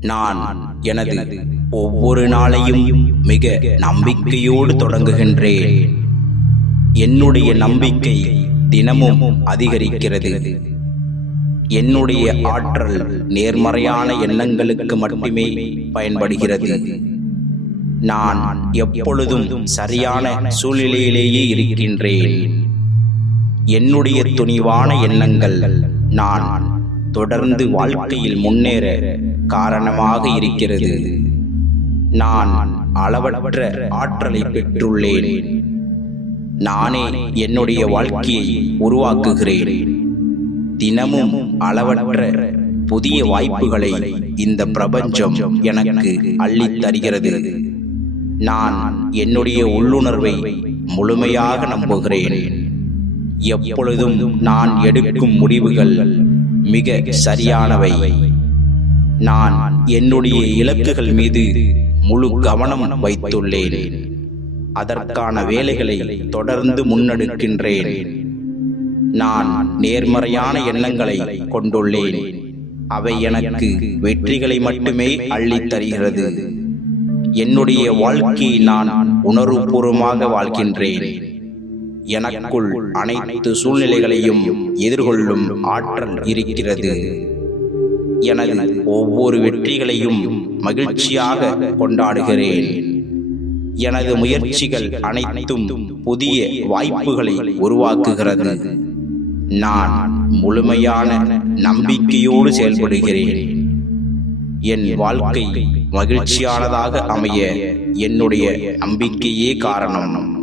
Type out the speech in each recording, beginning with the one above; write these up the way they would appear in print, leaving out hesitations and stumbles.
நான் எனது ஒவ்வொரு நாளையும் மிக நம்பிக்கையோடு தொடங்குகின்றேன். என்னுடைய நம்பிக்கை தினமும் அதிகரிக்கிறது. என்னுடைய ஆற்றல் நேர்மறையான எண்ணங்களுக்கு மட்டுமே பயன்படுகிறது. நான் எப்பொழுதும் சரியான சூழ்நிலையிலேயே இருக்கின்றேன். என்னுடைய துணிவான எண்ணங்கள் நான் தொடர்ந்து வாழ்க்கையில் முன்னேற காரணமாக இருக்கிறது. நான் அளவற்ற ஆற்றலை பெற்றுள்ளேன். நானே என்னுடைய வாழ்க்கையை உருவாக்குகிறேன். தினமும் அளவற்ற புதிய வாய்ப்புகளை இந்த பிரபஞ்சம் எனக்கு அள்ளித் தருகிறது. நான் என்னுடைய உள்ளுணர்வை முழுமையாக நம்புகிறேன். எப்பொழுதும் நான் எடுக்கும் முடிவுகள் மிக சரியானவை. நான் என்னுடைய இலக்குகள் மீது முழு கவனம் வைத்துள்ளேன். அதற்கான வேலைகளை தொடர்ந்து முன்னெடுக்கின்றேன். நான் நேர்மறையான எண்ணங்களை கொண்டுள்ளேன். அவை எனக்கு வெற்றிகளை மட்டுமே அள்ளித் தருகிறது. என்னுடைய வாழ்க்கையை நான் உணர்வுபூர்வமாக வாழ்கின்றேன். எனக்குள் அனைத்து சூழ்நிலைகளையும் எதிர்கொள்ளும் ஆற்றல் இருக்கிறது. எனது ஒவ்வொரு வெற்றிகளையும் மகிழ்ச்சியாக கொண்டாடுகிறேன். எனது முயற்சிகள் அனைத்தும் புதிய வாய்ப்புகளை உருவாக்குகிறது. நான் முழுமையான நம்பிக்கையோடு செயல்படுகிறேன். என் வாழ்க்கை மகிழ்ச்சியானதாக அமைய என்னுடைய நம்பிக்கையே காரணம்.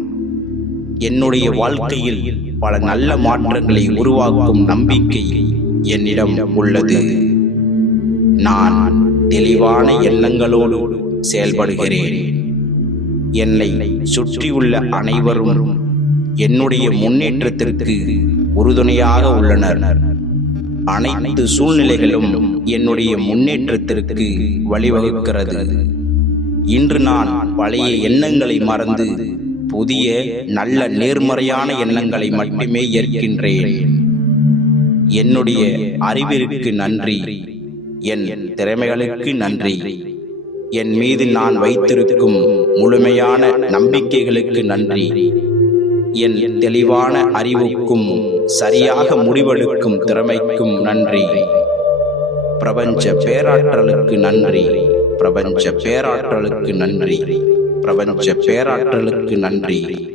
என்னுடைய வாழ்க்கையில் பல நல்ல மாற்றங்களை உருவாக்கும் நம்பிக்கை என்னிடம் உள்ளது. நான் தெளிவான எண்ணங்களோடு செயல்படுகிறேன். என்னை சுற்றியுள்ள அனைவரும் என்னுடைய முன்னேற்றத்திற்கு உறுதுணையாக உள்ளனர். அனைத்து சூழ்நிலைகளும் என்னுடைய முன்னேற்றத்திற்கு வழிவகுக்கிறது. இன்று நான் பழைய எண்ணங்களை மறந்து புதிய நல்ல நேர்மறையான எண்ணங்களை மட்டுமே ஏற்கின்றேன். என்னுடைய அறிவிற்கு நன்றி. என் திறமைகளுக்கு நன்றி. என் மீது நான் வைத்திருக்கும் முழுமையான நம்பிக்கைகளுக்கு நன்றி. என் தெளிவான அறிவுக்கும் சரியாக முடிவெடுக்கும் திறமைக்கும் நன்றி. பிரபஞ்ச பேராற்றலுக்கு நன்றி. பிரபஞ்ச பேராற்றலுக்கு நன்றி. பிரபஞ்ச பேராற்றலுக்கு நன்றி.